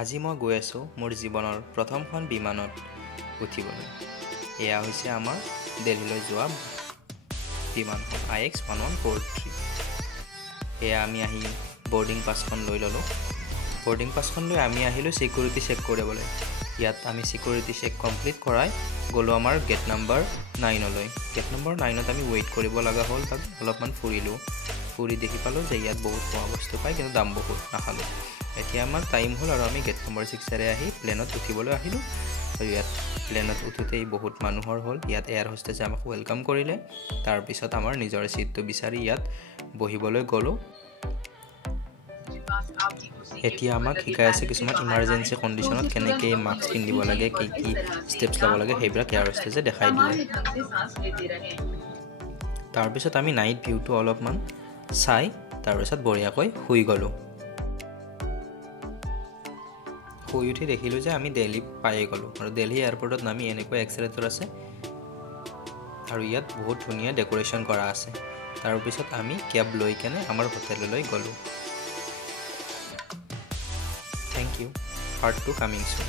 আজি মই গৈ আছোঁ মোৰ জীৱনৰ প্ৰথমখন বিমানত উঠিবলৈ। এয়া হৈছে আমাৰ দিল্লীলৈ যোৱা বিমানখন IX1143। এয়া আমি আহি বৰ্ডিং পাছখন লৈ ল'লোঁ। বৰ্ডিং পাছখন লৈ আমি আহিলোঁ ছিকিউৰিটি চেক কৰিবলৈ। ইয়াত আমি ছিকিউৰিটি চেক কমপ্লিট কৰাই গ'লোঁ আমাৰ গেট নম্বৰ 9লৈ। গেট নম্বৰ 9ত আমি ৱেইট কৰিব লগা হ'ল, তাত অলপমান ফুৰিলোঁ। ফুৰি দেখি পালোঁ যে ইয়াত বহুত খোৱা বস্তু পায়, কিন্তু দাম বহুত, নাখালোঁ। এতিয়া আমাৰ টাইম হ'ল আৰু আমি গেট নম্বৰ 6 আহি প্লেনত উঠিবলৈ আহিলোঁ। আৰু ইয়াত প্লেনত উঠোঁতেই বহুত মানুহৰ হ'ল। ইয়াত এয়াৰ হোষ্টেছে আমাক ৱেলকাম কৰিলে। তাৰপিছত আমাৰ নিজৰ ছিটটো বিচাৰি ইয়াত বহিবলৈ গ'লোঁ। এতিয়া আমাক শিকাই আছে কিছুমান ইমাৰ্জেঞ্চি কণ্ডিশ্যনত কেনেকৈ মাস্ক পিন্ধিব লাগে, কি কি ষ্টেপছ ল'ব লাগে, সেইবিলাক এয়াৰ হোষ্টেছে দেখাই দিলে। তাৰপিছত আমি নাইট ভিউটো অলপমান চাই তাৰপিছত বঢ়িয়াকৈ শুই গ'লোঁ। শুই উঠি দেখিলোঁ যে আমি দিল্লী পাই গ'লোঁ। আৰু দিল্লী এয়াৰপৰ্টত নামি এনেকুৱা এক্সেলেটৰ আছে আৰু ইয়াত বহুত ধুনীয়া ডেক'ৰেশ্যন কৰা আছে। তাৰপিছত আমি কেব লৈ কেনে আমাৰ হোটেললৈ গ'লোঁ। Thank you. Part 2 coming soon.